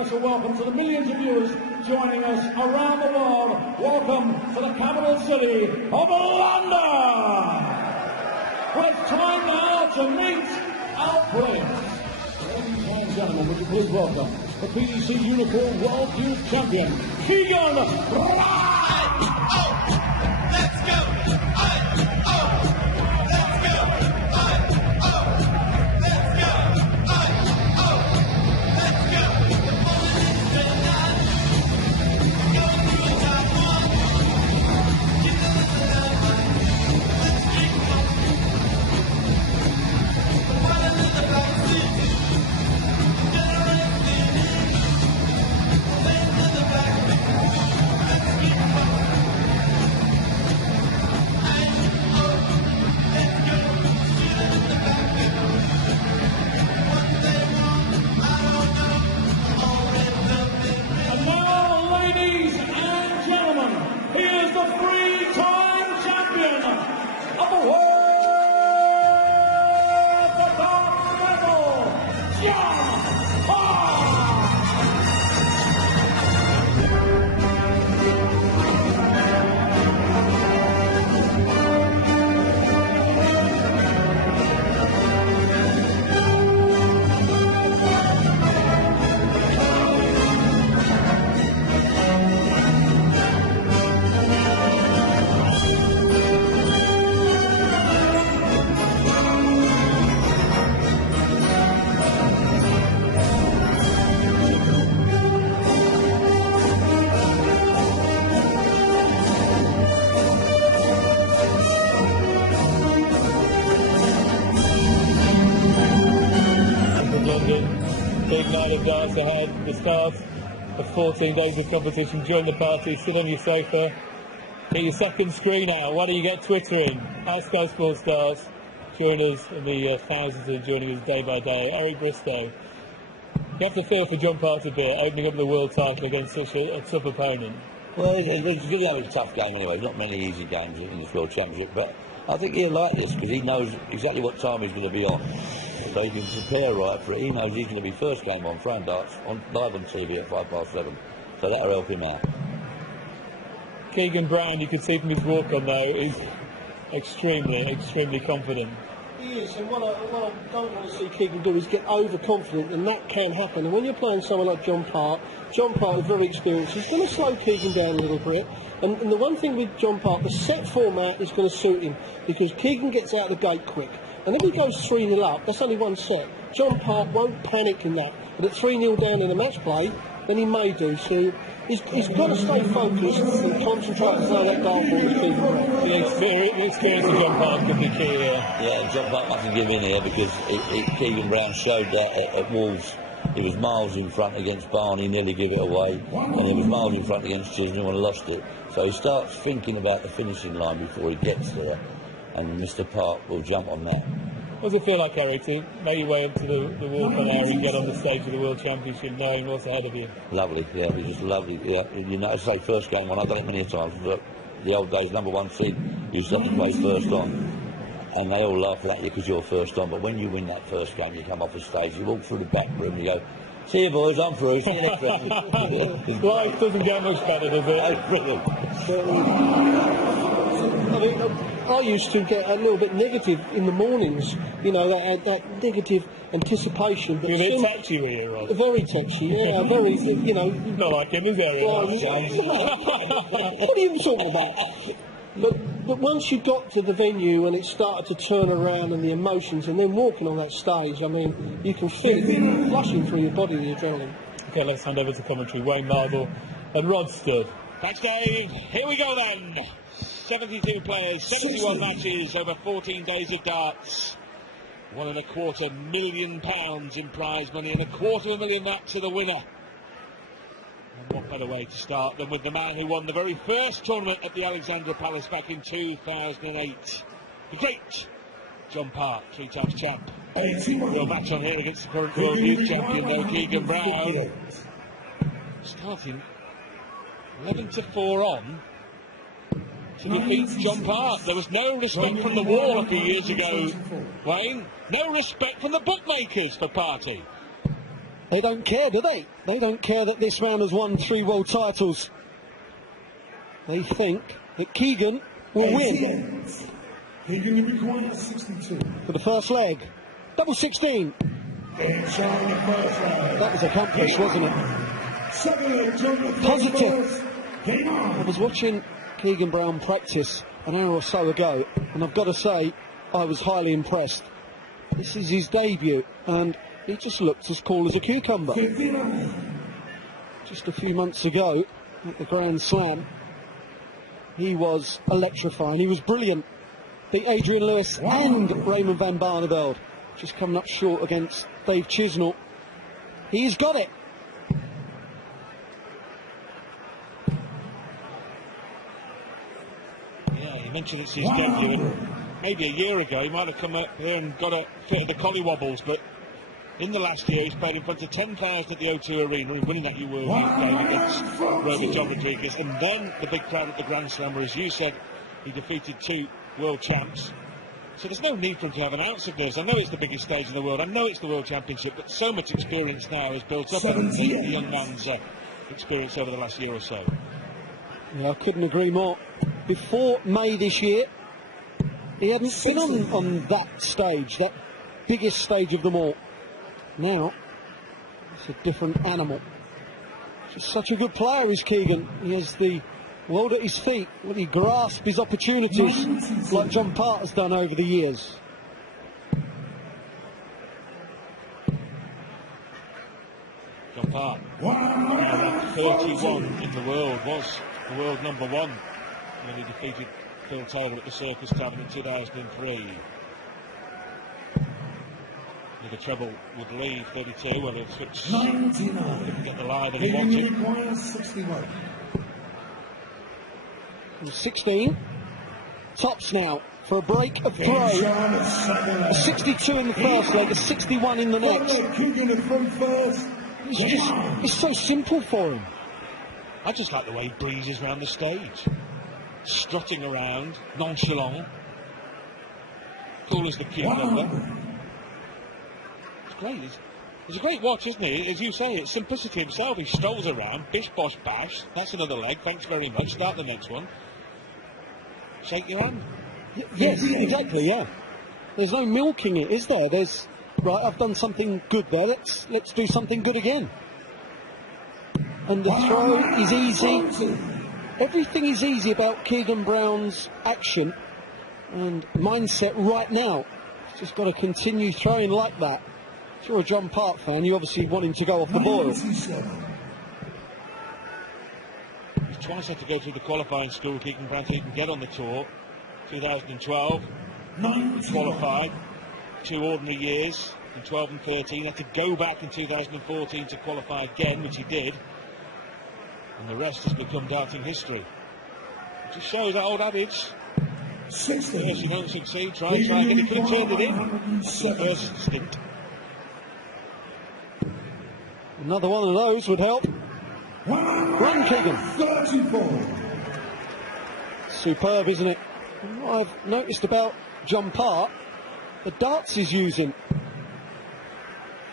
special welcome to the millions of viewers joining us around the world. Welcome to the capital city of London. Well, it's time now to meet our players. Ladies and gentlemen, would you please welcome the PDC Unicorn World Youth Champion, Keegan Brown. Let's go! Big night of darts ahead, the start of 14 days of competition. Join the party, sit on your sofa, get your second screen out. Why don't you get twittering? At Sky Sports Stars, join us in the thousands who are joining us day by day. Eric Bristow, you have to feel for John Part a bit, opening up the world title against such a tough opponent. Well, it's going to be a tough game anyway. Not many easy games in this World Championship, but I think he'll like this because he knows exactly what time he's going to be on. So he can prepare right for it. He knows he's going to be first game on throwing darts live on TV at 7:05. So that'll help him out. Keegan Brown, you can see from his walk-on though, is extremely confident. He is, and what I don't want to see Keegan do is get overconfident, and that can happen. And when you're playing someone like John Part is very experienced. He's going to slow Keegan down a little bit. And the one thing with John Part, the set format is going to suit him because Keegan gets out the gate quick. And if he goes 3-0 up, that's only one set. John Part won't panic in that. But at 3-0 down in a match play, then he may do. So he's got to stay focused and concentrate on how that dart ball is Keegan Brown. The experience of John Part could be key here. Yeah, John Part mustn't give in here because Keegan Brown showed that at Wolves. He was miles in front against Barney, nearly give it away. And he was miles in front against Chisholm and lost it. So he starts thinking about the finishing line before he gets there. And Mr. Park will jump on that. What does it feel like, Eric, to make your way up to the walk-on area and get on the stage of the World Championship knowing what's ahead of you? Lovely, yeah, it's just lovely. Yeah, you know, I say first game on, I've done it many times, but the old days, number one seed, you used to have to play first on. And they all laugh at you because you're first on, but when you win that first game, you come off the stage, you walk through the back room, you go, see you boys, I'm through, see you next round. Life doesn't get much better, does it? That's brilliant. I mean, I used to get a little bit negative in the mornings, you know, that negative anticipation. But you're a bit touchy, were you, Rod? Very touchy, yeah, very, you know. Not like him, is there? What are you talking about? But once you got to the venue and it started to turn around and the emotions and then walking on that stage, I mean, you can feel it flushing through your body, the adrenaline. Okay, let's hand over to commentary. Wayne Marvel and Rod Studd. Thanks, Dave. Here we go then. 72 players, 71 matches over 14 days of darts. £1.25 million in prize money and £250,000 that to the winner. And what better way to start than with the man who won the very first tournament at the Alexandra Palace back in 2008. The great John Part, 3 times champ. Real match on here against the current World Youth Champion though, Keegan Brown. Starting 11-4 on to defeat John Part. There was no respect from the wall a few years ago, Wayne. No respect from the bookmakers for Party. They don't care, do they? They don't care that this man has won 3 world titles. They think that Keegan will win. Keegan requires 62. For the first leg. Double 16. That was accomplished, wasn't it? Positive. I was watching Keegan Brown practice an hour or so ago, and I've got to say, I was highly impressed. This is his debut, and he just looked as cool as a cucumber. Just a few months ago, at the Grand Slam, he was electrifying. He was brilliant. Beat Adrian Lewis and Raymond van Barneveld. Just coming up short against Dave Chisnall. He's got it. Yeah, he mentioned it's his debut. And maybe a year ago, he might have come up here and got a fit of the collie wobbles, but in the last year, he's played in front of 10,000 at the O2 Arena and winning that World Youth game against Robert John Rodriguez. And then the big crowd at the Grand Slam, where, as you said, he defeated 2 world champs. So there's no need for him to have an ounce of this. I know it's the biggest stage in the world. I know it's the World Championship, but so much experience now has built up in the young man's experience over the last year or so. Yeah, I couldn't agree more. Before May this year, he hadn't been on that stage, that biggest stage of them all. Now, it's a different animal. Just such a good player is Keegan. He has the world at his feet when he grasps his opportunities like John Part has done over the years. John Part, now 31 in the world, was the world #1 when he defeated Phil Taylor at the Circus Tavern in 2003. The treble would leave 32. Well, he'll switch. 99. Didn't get the line that he wanted. 61. 16. Tops now for a break of throw. A 62 in the first leg, a 61 in the next. It's so simple for him. I just like the way he breezes around the stage, strutting around, nonchalant, cool as the cucumber. Great. It's a great watch, isn't it? As you say, it's simplicity himself. He strolls around, bish, bosh, bash. That's another leg. Thanks very much. Start the next one. Shake your hand. Yes, exactly, yeah. There's no milking it, is there? There's, right, I've done something good there. Let's do something good again. And the throw is easy. Everything is easy about Keegan Brown's action and mindset right now. He's just got to continue throwing like that. If you're a John Part fan, you obviously want him to go off the boil. He's twice had to go through the qualifying school, Keegan Brown, to even get on the tour. 2012, he qualified. 2 ordinary years in 12 and 13. Had to go back in 2014 to qualify again, which he did. And the rest has become darting history. It just shows that old adage. 60. If you don't succeed, try again. He could have turned it in after the first stint. Another one of those would help. Run, Keegan. 34. Superb, isn't it? And what I've noticed about John Part, the darts he's using,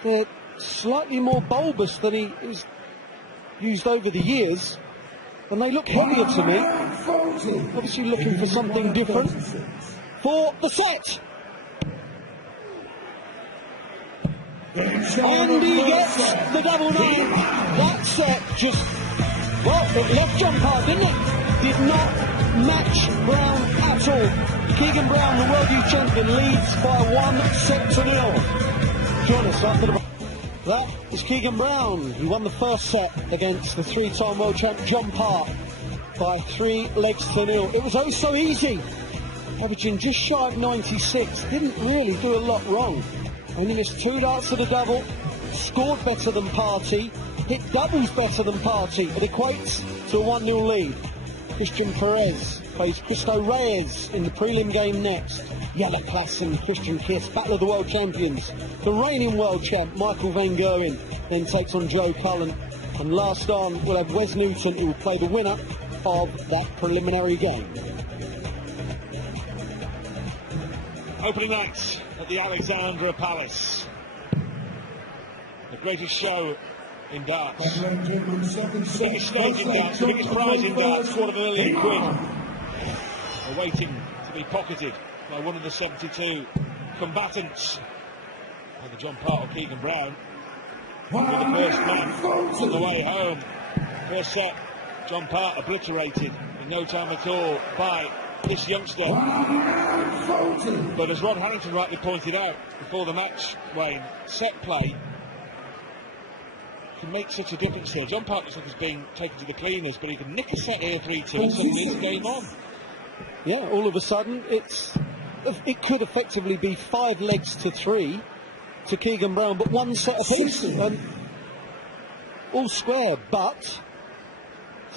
they're slightly more bulbous than he is used over the years, and they look heavier to me. Obviously looking for something different for the set. And he gets the double 9. That set just, well, it left John Part, didn't it? Did not match Brown at all. Keegan Brown, the World Youth Champion, leads by 1-0. Join us after the... That is Keegan Brown. He won the first set against the 3-time world champ John Part by 3 legs to 0. It was oh so easy. Averaging just shy of 96. Didn't really do a lot wrong. Only missed 2 darts to the double, scored better than Party, hit doubles better than Party. It equates to a 1-0 lead. Christian Perez plays Cristo Reyes in the prelim game next. Jelle Klassen, Christian Kiss, Battle of the World Champions. The reigning world champ, Michael van Gerwen, then takes on Joe Cullen. And last on, we'll have Wes Newton, who will play the winner of that preliminary game. Opening night at the Alexandra Palace. The The greatest show in darts. Second The set. biggest stage in darts, the biggest prize in darts, £250,000 awaiting to be pocketed by one of the 72 combatants. Either John Part or Keegan Brown will be the first man on the way home. First set, John Part obliterated in no time at all by this youngster. But as Rod Harrington rightly pointed out before the match, Wayne, set play can make such a difference here. John Part looks like he's being taken to the cleaners, but he can nick a set here 3-2 and suddenly it's game on. Yeah, all of a sudden it could effectively be 5 legs to 3 to Keegan Brown, but 1 set apiece, and all square. But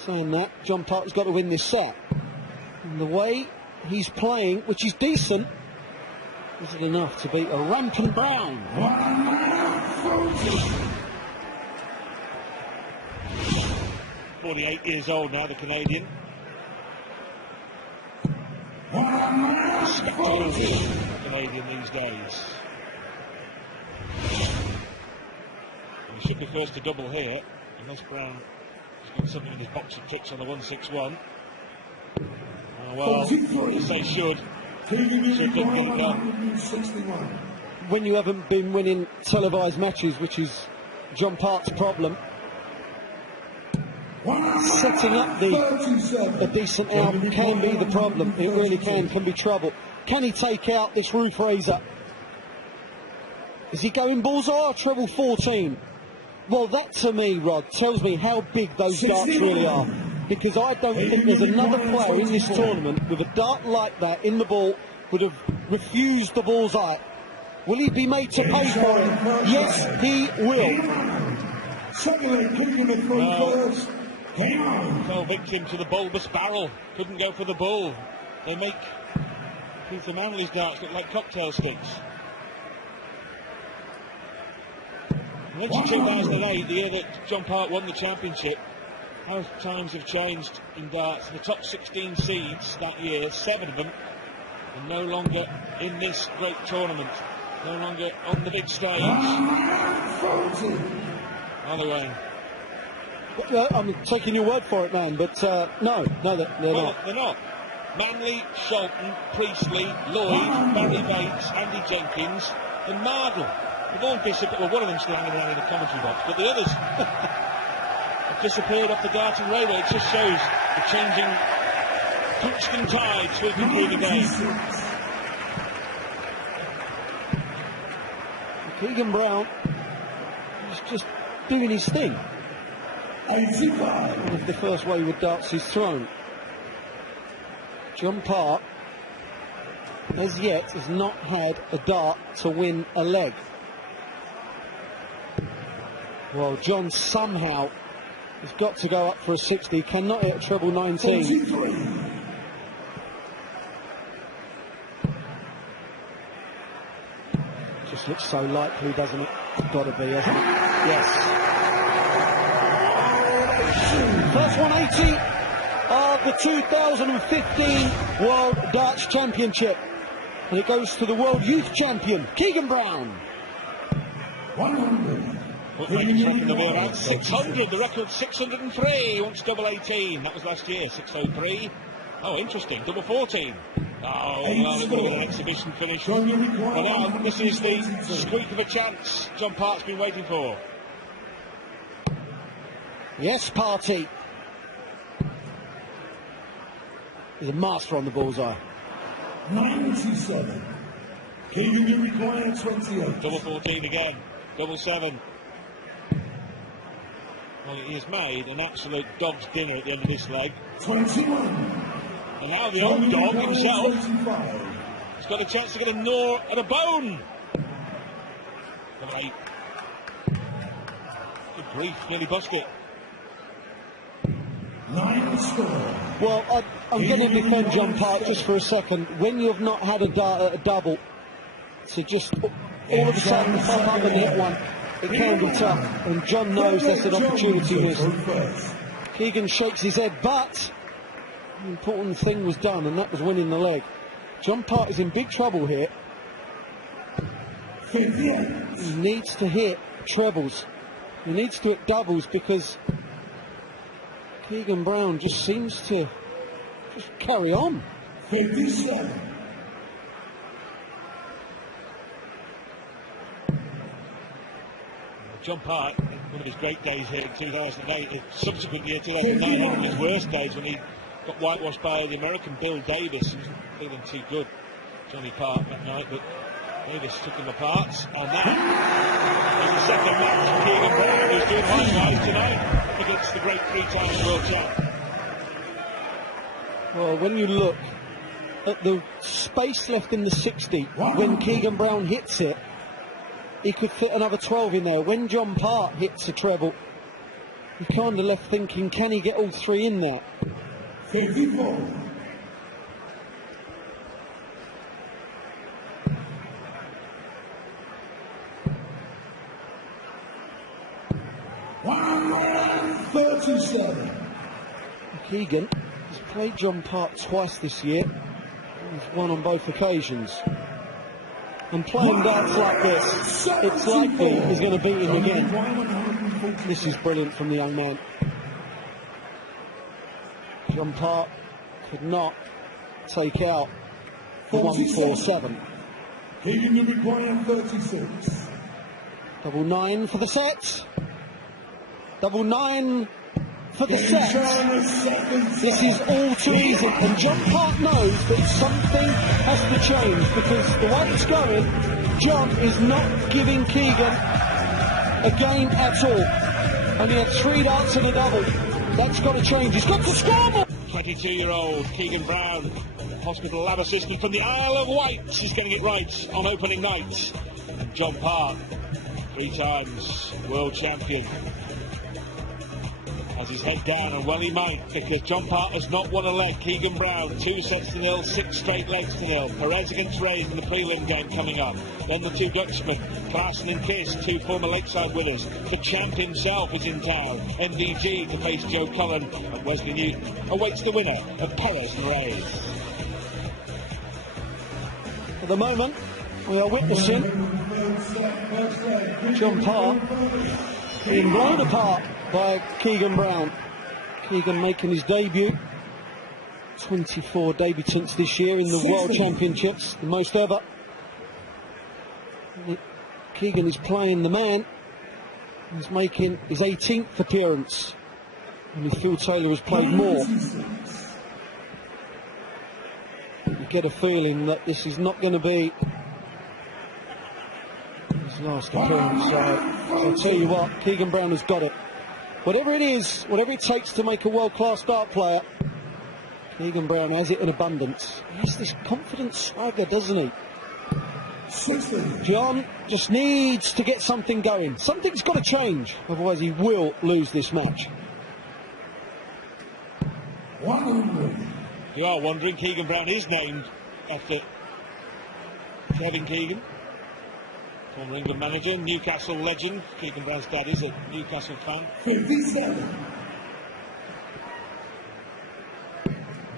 saying that, John Park's got to win this set, and the way he's playing, which is decent, is it enough to beat a rampant Brown? 48 years old now, the Canadian. Canadian these days. And he should be first to double here, unless Brown has got something in his box of tricks on the 161. Oh, well, I say should get it done. When you haven't been winning televised matches, which is John Park's problem, setting up a decent out can be the problem. It really can be trouble. Can he take out this roof raiser? Is he going bullseye or treble 14? Well, that to me, Rod, tells me how big those darts really are. Because I don't think there's another player in this tournament with a dart like that in the ball would have refused the bullseye. Will he be made to pay for it? Yes, he will. Fell victim to the bulbous barrel. Couldn't go for the bull. They make Peter Manley's darts look like cocktail sticks. And then to 2008, the year that John Part won the championship, how times have changed in darts. The top 16 seeds that year, 7 of them, are no longer in this great tournament, no longer on the big stage. Are they, Wayne? I'm taking your word for it, man, but no, they're not. They're not. Manley, Shelton, Priestley, Lloyd, Barry Bates, Andy Jenkins, and Mardle. They've all disappeared. Well, one of them's still hanging around in the commentary box, but the others have disappeared off the darting radar. It just shows the changing tungsten tide sweeping through the game. Keegan Brown is just doing his thing. 85. One of the first wayward darts he's thrown. John Part, as yet, has not had a dart to win a leg. Well, John somehow has got to go up for a 60, cannot hit a treble 19. 43. Just looks so likely, doesn't it? It's got to be, hasn't it? Yes. First 180 of the 2015 World Darts Championship. And it goes to the World Youth Champion, Keegan Brown. 100. They'll be around 600. The record's 603. He wants double 18. That was last year, 603. Oh, interesting. Double 14. Oh, well, it would have been an exhibition finish. But now, this is the squeak of a chance John Part's been waiting for. Yes, Party. He's a master on the bullseye. 97. Keegan, you require 28. Double 14 again. Double 7. Well, he has made an absolute dog's dinner at the end of this leg. 21. And now the old dog himself has got a chance to get a gnaw at a bone. Double 8. Good grief, nearly bust it. 9 score. Well, I'm going to defend John Park just for a second. When you've not had a dart at a double, to just all of a sudden pop up and hit one, it can be tough. And John knows that's an opportunity missed. Keegan shakes his head, but the important thing was done, and that was winning the leg. John Park is in big trouble here. 58. He needs to hit trebles. He needs to hit doubles because Keegan Brown just seems to just carry on. 57. John Park, one of his great days here in 2008, the subsequent year 2009, one of his worst days when he got whitewashed by the American Bill Davis. He wasn't feeling too good, Johnny Park, that night, but Davis took him apart, and that is the second match for Keegan Brown, who's doing likewise tonight against the great three-time world champ. Well, when you look at the space left in the 60, when Keegan Brown hits it, he could fit another 12 in there. When John Park hits a treble, you're kind of left thinking, can he get all three in there? 54. $137. Keegan has played John Park twice this year. He's won on both occasions. And playing darts like this, it's likely he's going to beat him again. This is brilliant from the young man. John Park could not take out the 147. Keegan will require 36. Double 9 for the set. Double 9 for the set. This is all too easy, and John Park knows that something has to change because the way it's going, John is not giving Keegan a game at all. And he had 3 darts and a double. That's got to change. He's got to score more. 22-year-old Keegan Brown, hospital lab assistant from the Isle of Wight, is getting it right on opening night. And John Park, 3 times world champion, has his head down, and well he might, because John Park has not won a leg. Keegan Brown, 2-0, 6 straight legs to nil. Perez against Reyes in the prelim game coming up. Then the 2 Dutchmen, Klaassen and Kiss, 2 former Lakeside winners. The champ himself is in town, MVG, to face Joe Cullen, and Wesley Newton awaits the winner of Perez and Reyes. At the moment, we are witnessing John Park being blown apart by Keegan Brown. Keegan making his debut. 24 debutants this year in the World Championships, the most ever. Keegan is playing the man. He's making his 18th appearance. And Phil Taylor has played more. You get a feeling that this is not going to be his last appearance. So I'll tell you what, Keegan Brown has got it. Whatever it is, whatever it takes to make a world-class dart player, Keegan Brown has it in abundance. He has this confident swagger, doesn't he? John just needs to get something going. Something's got to change, otherwise he will lose this match. 100. You are wondering, Keegan Brown is named after Kevin Keegan, former England manager, Newcastle legend. Keegan Brown's dad is a Newcastle fan. 57.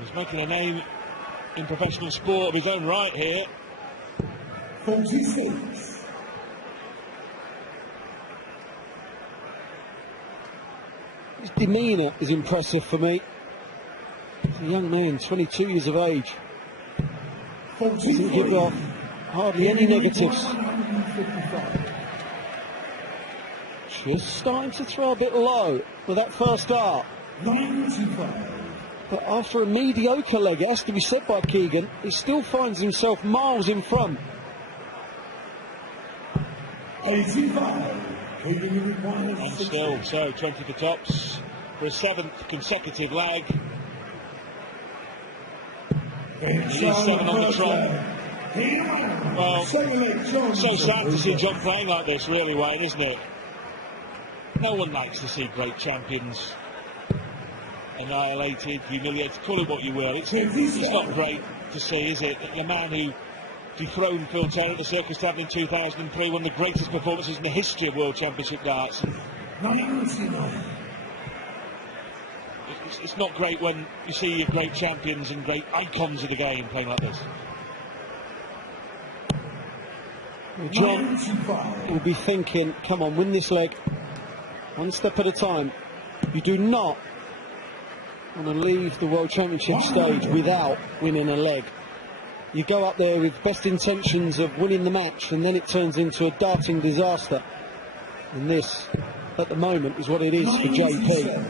He's making a name in professional sport of his own right here. 46. His demeanour is impressive for me. He's a young man, 22 years of age. Doesn't give off hardly any negatives. Just starting to throw a bit low with that first dart. 95. But after a mediocre leg, it has to be said by Keegan, he still finds himself miles in front. 85. Keegan requires And 60. still, so 20 for tops for a 7th consecutive leg. He's 7 on the trot. Well, so sad to see John playing like this, really, Wayne, isn't it? No one likes to see great champions annihilated, humiliated, call it what you will. It's not great to see, is it? The man who dethroned Phil Taylor at the Circus Tavern in 2003, one of the greatest performances in the history of World Championship darts. 99. It's not great when you see your great champions and great icons of the game playing like this. John will be thinking, come on, win this leg, one step at a time. You do not want to leave the World Championship stage without winning a leg. You go up there with best intentions of winning the match, and then it turns into a darting disaster. And this, at the moment, is what it is for JP.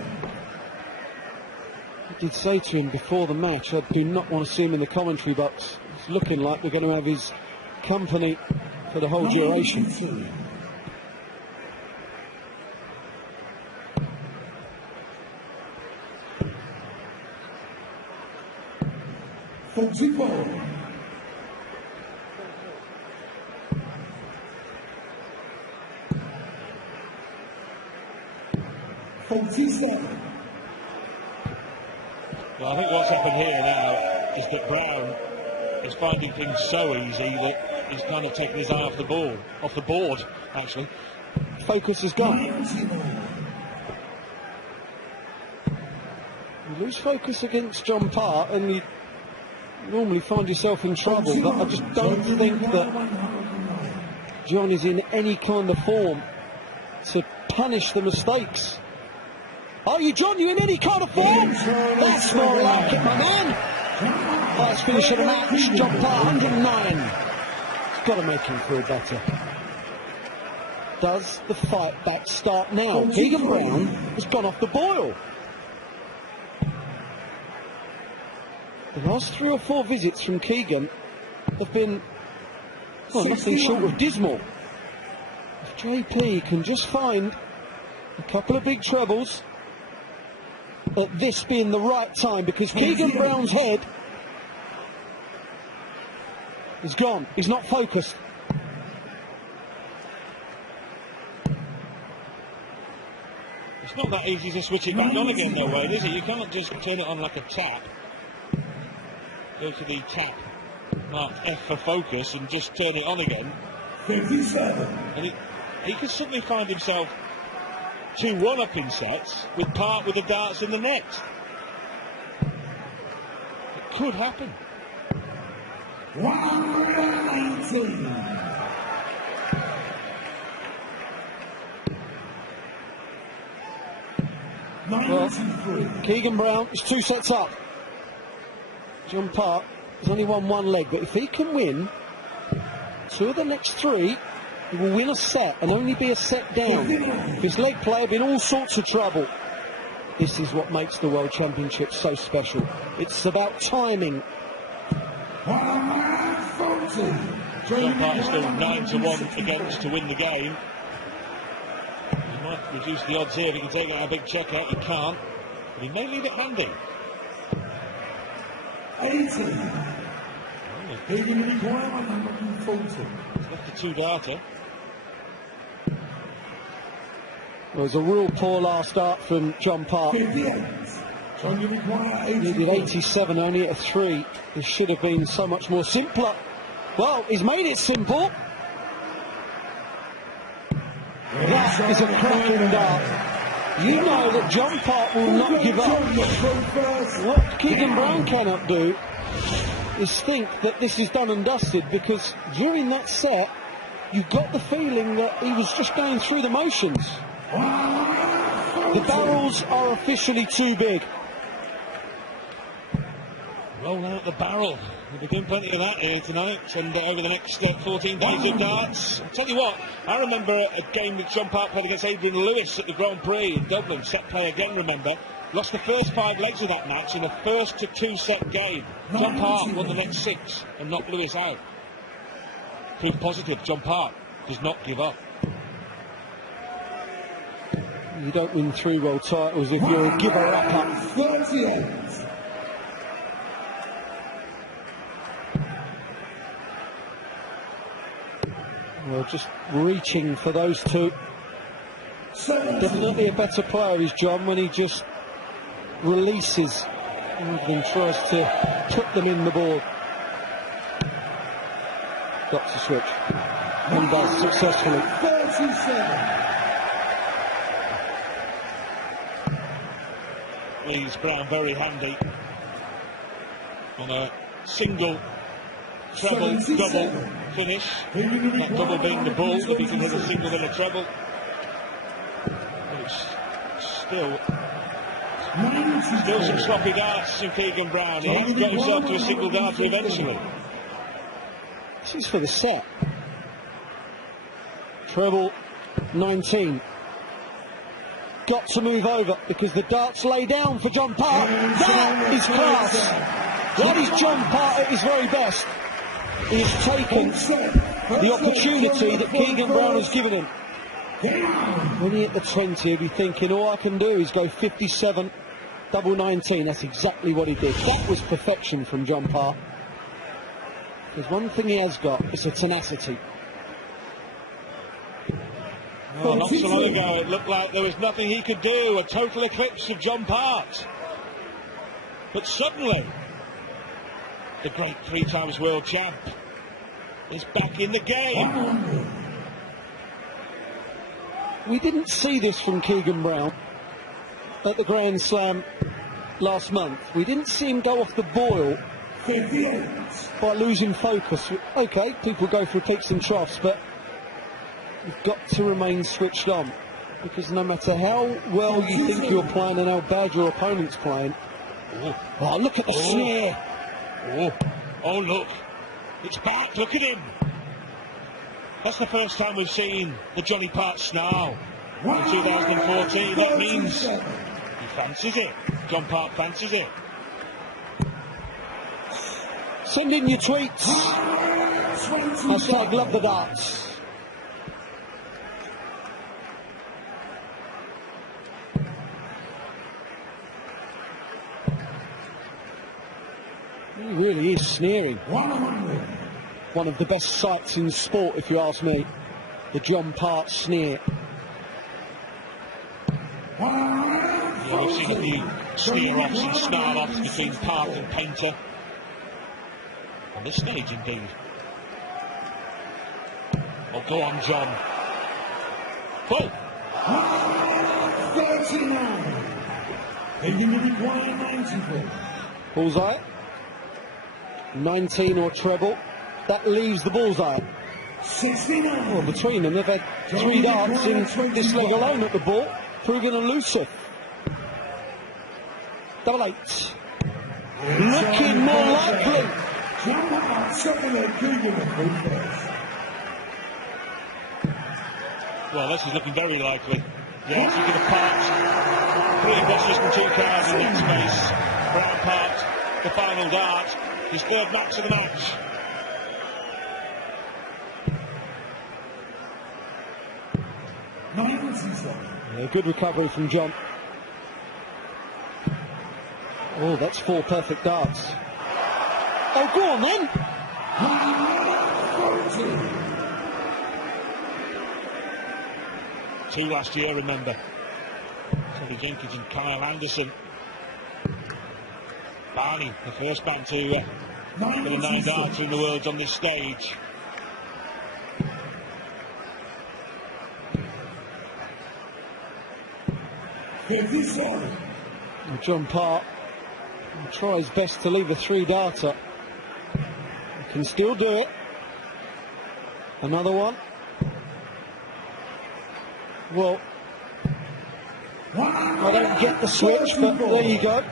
I did say to him before the match, I do not want to see him in the commentary box. It's looking like we're going to have his company for the whole duration. Well, I think what's happened here now is that Brown is finding things so easy that he's kind of taken his eye off the board, actually. Focus is gone. You lose focus against John Part and you normally find yourself in trouble, but I just don't think that John is in any kind of form to punish the mistakes. Are you, John? You in any kind of form? That's more like it, my man. First finish of the match, John Part, 109. It's got to make him feel better. Does the fight back start now? Keegan Brown has gone off the boil. The last 3 or 4 visits from Keegan have been, well, nothing short of dismal. If JP can just find a couple of big trebles at this being the right time, because Keegan Brown's head is gone. He's not focused. It's not that easy to switch it back on again, though, Wayne, is it? You can't just turn it on like a tap. Go to the tap marked F for focus and just turn it on again. 57. And he could suddenly find himself 2-1 up in sets with Part with the darts in the net. It could happen. 119. Well, Keegan Brown is 2 sets up. John Part has only won 1 leg, but if he can win 2 of the next 3, he will win a set and only be a set down. His leg play have been all sorts of trouble. This is what makes the World Championship so special. It's about timing. John Part is still 9-1 against to win the game. He might reduce the odds here if he can take out a big check out. He can't, but he may leave it handy. 80. He's left a 2-darter. Well, it was a real poor last start from John Part. 58. He did 87, only at a 3. This should have been so much more simpler. Well, he's made it simple. That is a cracking dart. You know that John Part will not give up. What Keegan Brown cannot do is think that this is done and dusted, because during that set you got the feeling that he was just going through the motions. The barrels are officially too big. Roll out the barrel. We'll be doing plenty of that here tonight and over the next 14 days of darts. I'll tell you what, I remember a game that John Part played against Adrian Lewis at the Grand Prix in Dublin. Set play again, remember. Lost the first 5 legs of that match in a 1st to 2 set game. John Part won the next 6 and knocked Lewis out. Proof positive, John Part does not give up. You don't win 3 world titles if you're a giver-upper. 38. Well, just reaching for those 2. Definitely a better player is John when he just releases rather than tries to put them in the board. Got to switch. And does successfully. 37. Leaves Brown very handy on a single, treble, double. that finish. That double being the bull, if he can hit a single then a treble. But it's still some sloppy darts in Keegan Brown. He has to get himself to a single darter eventually. This is for the set. Treble 19. Got to move over because the darts lay down for John Part. That is class. That is John Part at his very best. He has taken the opportunity that Keegan Brown has given him. When he hit the 20, he'll be thinking, all I can do is go 57, double 19. That's exactly what he did. That was perfection from John Part. There's one thing he has got, it's a tenacity. Oh, not so long ago it looked like there was nothing he could do, a total eclipse of John Part. But suddenly, the great 3 times world champ is back in the game. We didn't see this from Keegan Brown at the Grand Slam last month. We didn't see him go off the boil by losing focus. Okay, people go through peaks and troughs, but you've got to remain switched on, because no matter how well you think you're playing and how bad your opponent's playing. Oh, look at the snare. Oh, look, it's back, look at him. That's the first time we've seen the Johnny Part snarl in 2014. That means he fancies it. John Part fancies it. Send in your tweets. Hashtag love the darts. He really is sneering. One of the best sights in sport, if you ask me. The John Part sneer. Yeah, we've seen a few sneer-offs and snarl-offs between Part and Painter. On this stage, indeed. Oh, go on, John. Pull! 39. Bullseye. 19 or treble. That leaves the bullseye. 69. Well, between them, they've had 3 darts in this leg alone at the ball, proving elusive. Double 8. Looking more likely. Well, this is looking very likely. Yeah, it's looking apart. 3 bosses and 2 cards in that space. Brown Part, the final dart, his 3rd match of the match. Yeah, good recovery from John. Oh, that's 4 perfect darts. Oh, go on then. 2 last year, remember. Tony Jenkins and Kyle Anderson. Barney, the first man to get a 9 darter in the world on this stage. John Part will try his best to leave a 3 darter. He can still do it. Another one. Well, I don't get the switch, but there you go.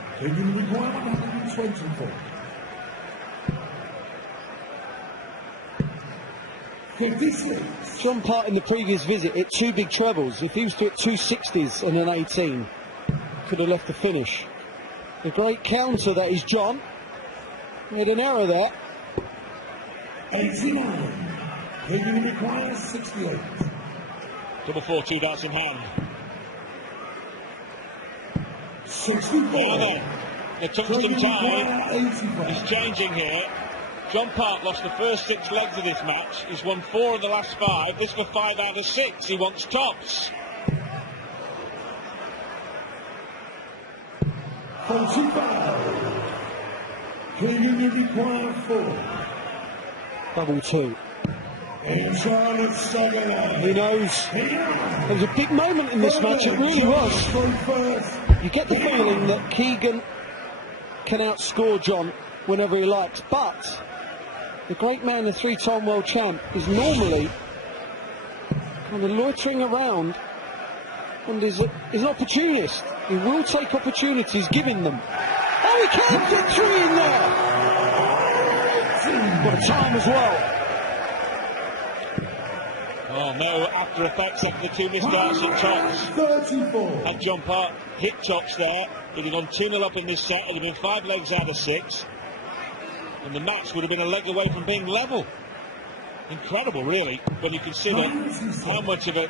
John Part in the previous visit hit 2 big trebles. If he was to hit 2 60s and an 18, could have left the finish. The great counter, that is John. Made an error there. 89. Keegan requires 68. Double 4, 2 darts in hand. 64. Now then, the tungsten tide is changing here. John Part lost the first 6 legs of this match. He's won 4 of the last 5. This for 5 out of 6. He wants tops. 45. Keegan requires 4. Double 2. And Charlotte Sutherland. He knows. There was a big moment in this match, it really was. You get the feeling that Keegan can outscore John whenever he likes, but the great man, the three-time world champ, is normally kind of loitering around and is an opportunist. He will take opportunities, giving them. Oh, he can get 3 in there! Got a time as well. Oh, no after effects after the 2 missed darts at tops. 34. Had John Park hit tops there, he'd have gone 2-0 up in this set, it'd have been 5 legs out of 6. And the match would have been a leg away from being level. Incredible, really, when you consider how much of a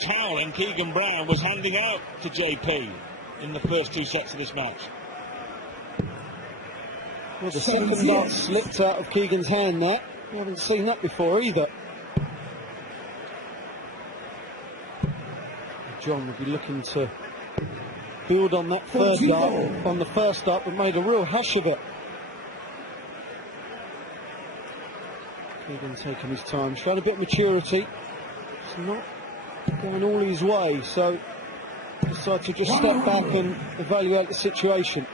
toweling Keegan Brown was handing out to JP in the first 2 sets of this match. Well, the second dart slipped out of Keegan's hand there. We haven't seen that before either. John will be looking to build on that third dart on the first dart, but made a real hash of it. Keegan taking his time, showing a bit of maturity. It's not going all his way, so decided to just step back and evaluate the situation.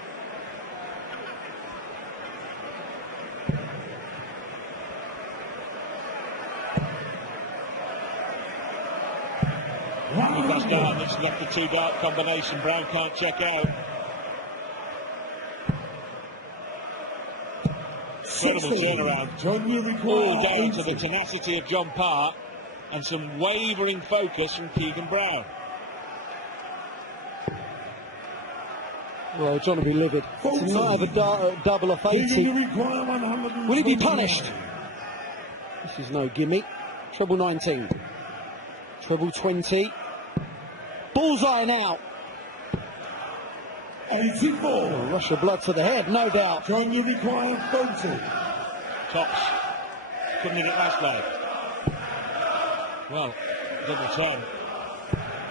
That's down, that's left the 2 dart combination. Brown can't check out. Incredible turnaround. All down to the tenacity of John Park and some wavering focus from Keegan Brown. Well, John will be livid. To not have a dart double off 80. Will he be punished? This is no gimme. Treble 19. Treble 20. Bullseye now. 84. Oh, rush of blood to the head, no doubt. John, you require 40. Tops. Couldn't hit it last leg. Well, double 10.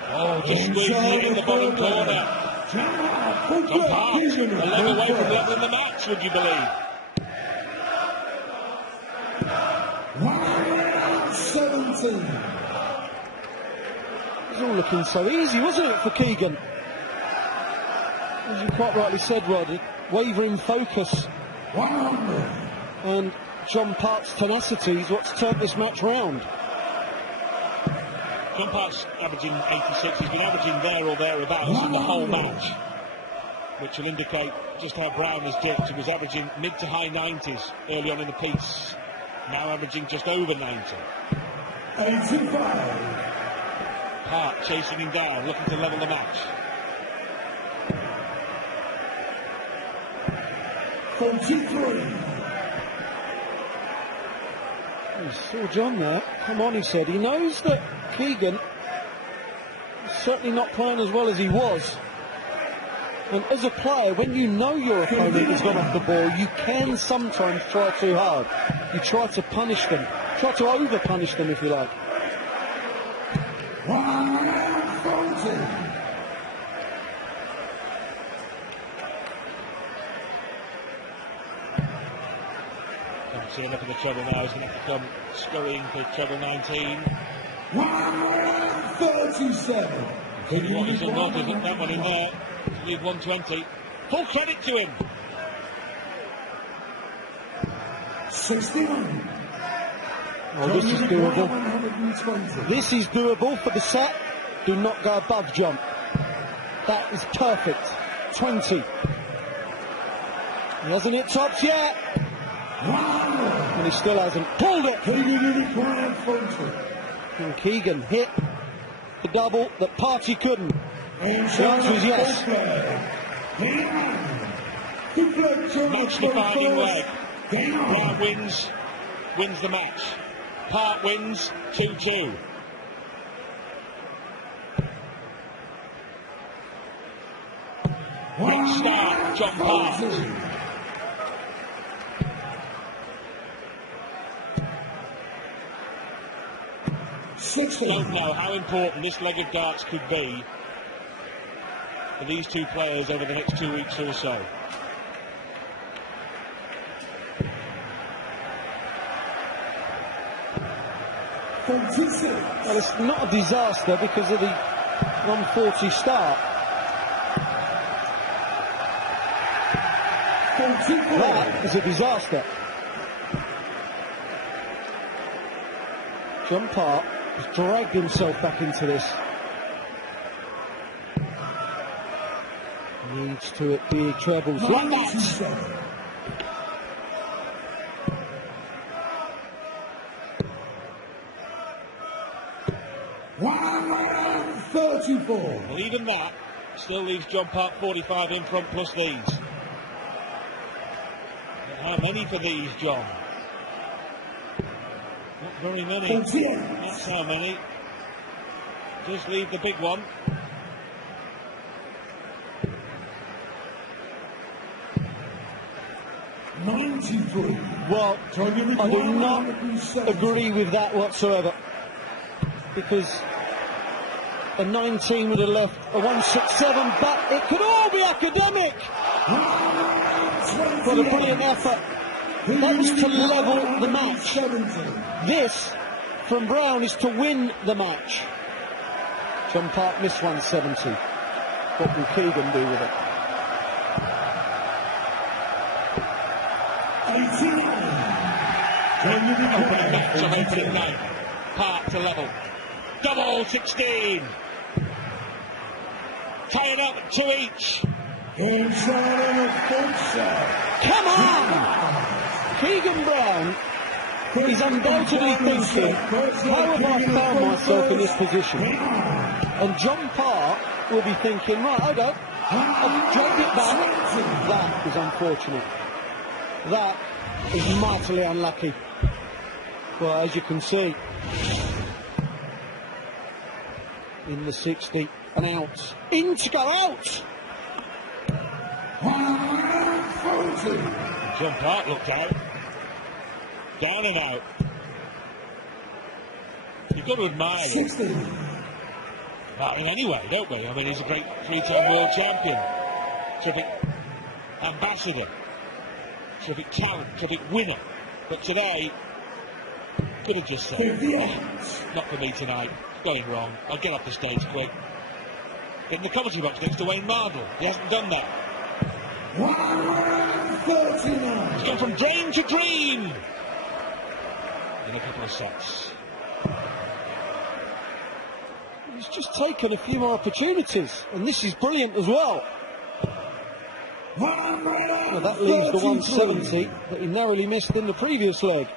Oh, just squeezing it in the bottom corner. John Park, a leg away from leveling the match, would you believe? 117. It was all looking so easy, wasn't it, for Keegan? As you quite rightly said, Rod, wavering focus. 100. And John Park's tenacity is what's turned this match round. John Park's averaging 86. He's been averaging there or thereabouts in the whole match, which will indicate just how Brown has dipped. He was averaging mid to high 90s early on in the piece, now averaging just over 90. 85. Park chasing him down, looking to level the match. 43. You saw John there. Come on, he said. He knows that Keegan is certainly not playing as well as he was. And as a player, when you know your opponent has gone off the ball, you can sometimes try too hard. You try to punish them. Try to over-punish them, if you like. 140. Can't see enough of the treble now. He's going to have to come scurrying for treble 19. 137. What is or not, isn't that one in there? To leave 120. Full credit to him. 69. Oh, this is doable. 120. This is doable for the set. Do not go above jump. That is perfect. 20. He hasn't hit tops yet. 100. And he still hasn't. Pulled it. Keegan required 40. And Keegan hit the double that Party couldn't. And The answer is yes. Match defining leg. Brown wins the match. Park wins 2-2. Great start, John Park. Don't know how important this leg of darts could be for these two players over the next 2 weeks or so. Well, it's not a disaster because of the 140 start. That is a disaster. John Park has dragged himself back into this. Needs to at big trebles like that. 134. Well, even that still leaves John Park 45 in front plus these. But how many for these, John? Not very many. 48. That's how many. Just leave the big one. Well, I do not agree with that whatsoever, because a 19 would have left a 167, but it could all be academic. What a brilliant effort. That was to level the match. This, from Brown, is to win the match. John Park missed 170. What will Keegan do with it? 89. Opening night. Park to level. Double 16. Tie it up at 2 each. Come on! Keegan Brown is undoubtedly thinking, how have I found myself in this position? And John Park will be thinking, right, hold on, I've dragged it back. That is unfortunate. That is mightily unlucky. Well, as you can see, in the 60, an out. In to go out! John Park looked out. Down and out. You've got to admire him. In any way, don't we? I mean, he's a great three-time world champion. Terrific ambassador. Terrific talent, terrific winner. But today, could have just said, not for me tonight. It's going wrong. I'll get off the stage quick. Get in the commentary box next to Wayne Mardle. He hasn't done that. 139. He's gone from drain to dream in a couple of sets. He's just taken a few more opportunities, and this is brilliant as well. Well, that leaves the 170 that he narrowly missed in the previous leg.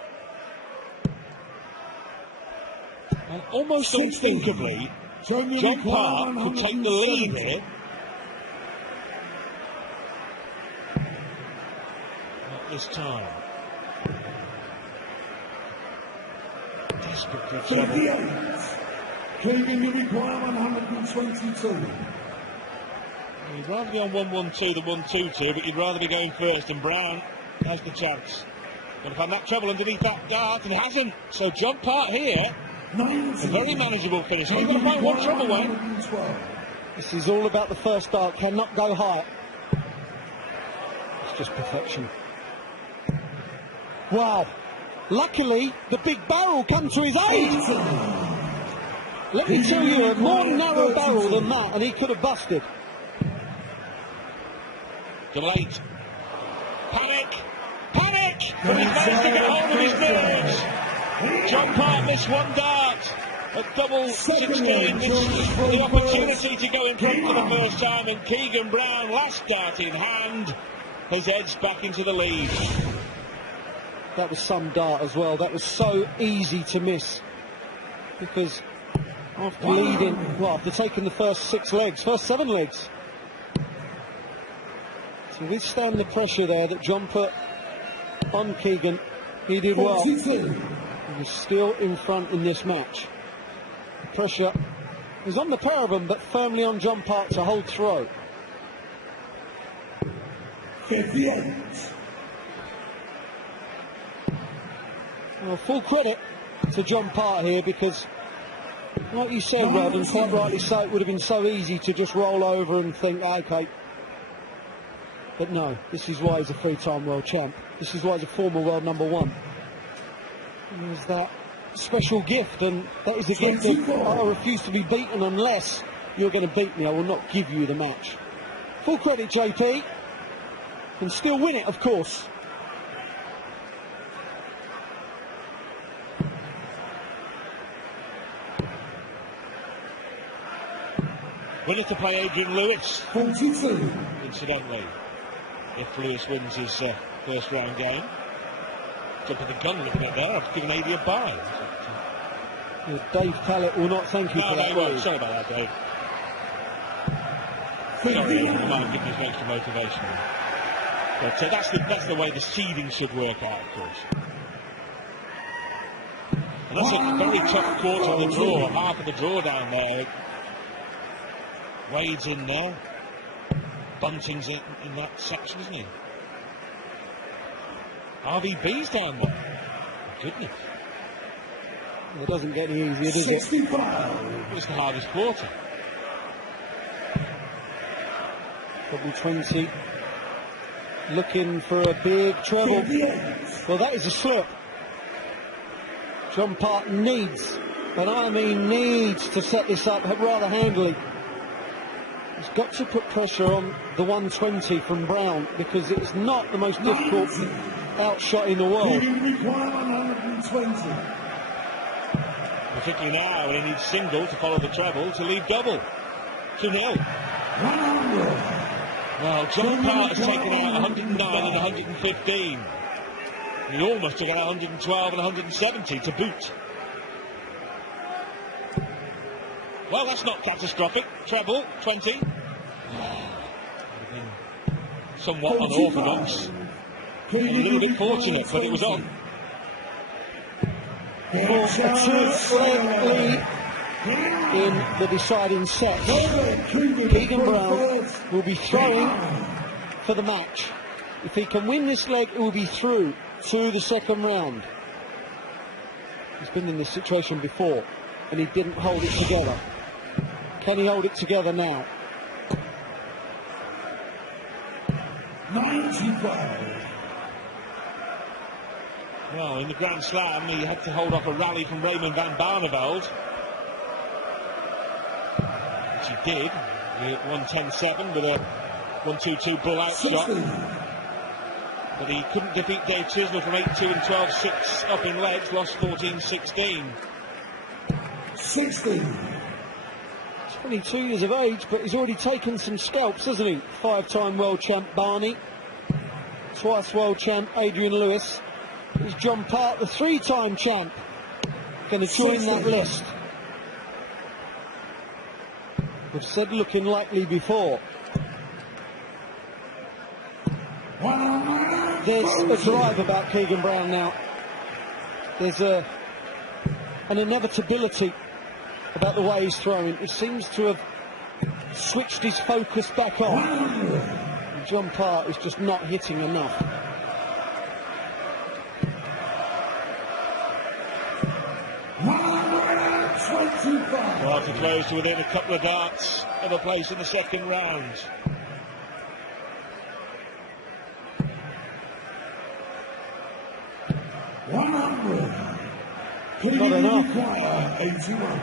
And almost unthinkably, John Park could take the lead here. Not this time. Desperate for trouble. Keegan, you require 122. You'd rather be on 1-1-2 than 1-2-2, but you'd rather be going first, and Brown has the chance. Going to find that trouble underneath that dart, and hasn't. So John Park here, a very manageable finish. He's going to find one trouble, Wayne. This is all about the first dart, cannot go high. It's just perfection. Wow. Luckily, the big barrel come to his aid. Let me tell you, a more narrow barrel than that, and he could have busted. Double 8. Panic! Panic! But he's managed to get hold of his nerves. John Park missed one dart. At double 16, missed the opportunity to go in front for the first time, and Keegan Brown, last dart in hand, has edged back into the lead. That was some dart as well. That was so easy to miss, because after leading, well, after taking the first 7 legs, to withstand the pressure there that John put on Keegan, he did well. He was still in front in this match. The pressure was on the pair of them, but firmly on John Park to hold throw. 58. Well, full credit to John Park here, because, like you said, Rod, and quite rightly so, it would have been so easy to just roll over and think, okay. But no, this is why he's a three-time world champ. This is why he's a former world #1. There's that special gift, and that is the gift of, I refuse to be beaten unless you're going to beat me. I will not give you the match. Full credit, JP. Can still win it, of course. Winner to play Adrian Lewis, 42. incidentally, if Lewis wins his first round game. Jumping the gun a little bit there, I've given AD a bye. Dave Tallett will not thank you No, for no, that. he will won't. he? Sorry about that, Dave. Sorry, he might have given us extra motivation. But that's the way the seeding should work out, of course. And that's a very tough quarter of the draw, half of the draw down there. Wade's in there. Bunting's in that section, isn't he? RVB's down there. Goodness. It doesn't get any easier, does it? 65. It's the hardest quarter. Double 20. Looking for a big treble. 58. Well, that is a slip. John Part needs, and I mean needs, to set this up rather handily. He's got to put pressure on the 120 from Brown, because it's not the most difficult outshot in the world. Leading requirement 120. Particularly now when he needs single to follow the treble to leave double. 2-0. 100. Well, John Part has taken out 109 and 115. He almost took out 112 and 170 to boot. Well, that's not catastrophic. Treble, 20. Somewhat unorthodox. A little bit fortunate, but it was on. For a two-leg lead in the deciding set, Keegan Brown will be throwing for the match. If he can win this leg, he will be through to the second round. He's been in this situation before, and he didn't hold it together. Can he hold it together now? 95. Well, in the Grand Slam, he had to hold off a rally from Raymond van Barneveld, which he did. He won 10-7 with a 1-2-2 bull out shot. But he couldn't defeat Dave Chisnell from 8-2 and 12-6 up in legs, lost 14-16. 60. 22 years of age, but he's already taken some scalps, hasn't he? Five-time world champ Barney, twice world champ Adrian Lewis. Is John Part, the three-time champ, going to join that list? We've said looking likely before. There's a drive about Keegan Brown now. There's an inevitability about the way he's throwing. He seems to have switched his focus back on. And John Part is just not hitting enough. Well, to close to within a couple of darts of a place in the second round. Not enough. 81.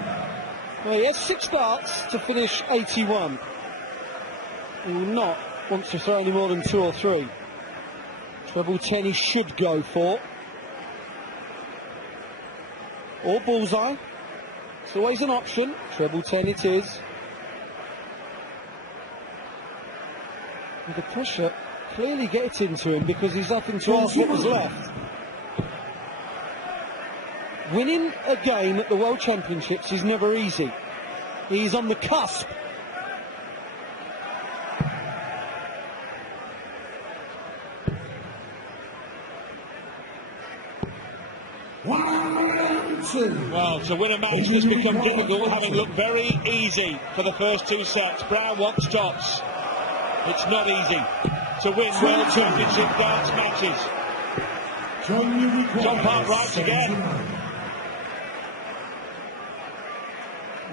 Well, he has 6 darts to finish 81. He will not want to throw any more than 2 or 3. Treble 10 he should go for. Or bullseye. It's always an option. Treble 10 it is. With the pressure clearly gets into him, because he's having to ask what was left. Winning a game at the World Championships is never easy. He's on the cusp. Well, to win a match that's become difficult, having looked very easy for the first 2 sets. Brown wants tops. It's not easy to win World Championship darts matches. John Part right again.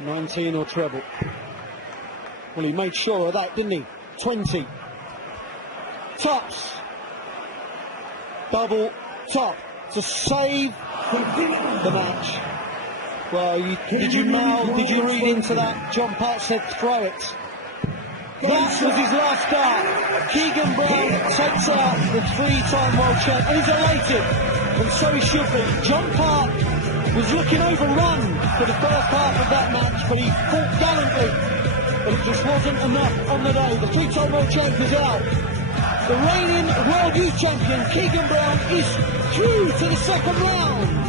19 or treble. Well, he made sure of that, didn't he? 20. Tops. Double top to save the match. Well, did you read into that? John Part said throw it. That was his last dart. Keegan Brown takes out the 3-time world champ, and he's elated, and so he should be. John Part was looking overrun for the first half of that match, but he fought gallantly but it just wasn't enough on the day. The two-time world champ is out. The reigning World Youth Champion, Keegan Brown, is through to the second round.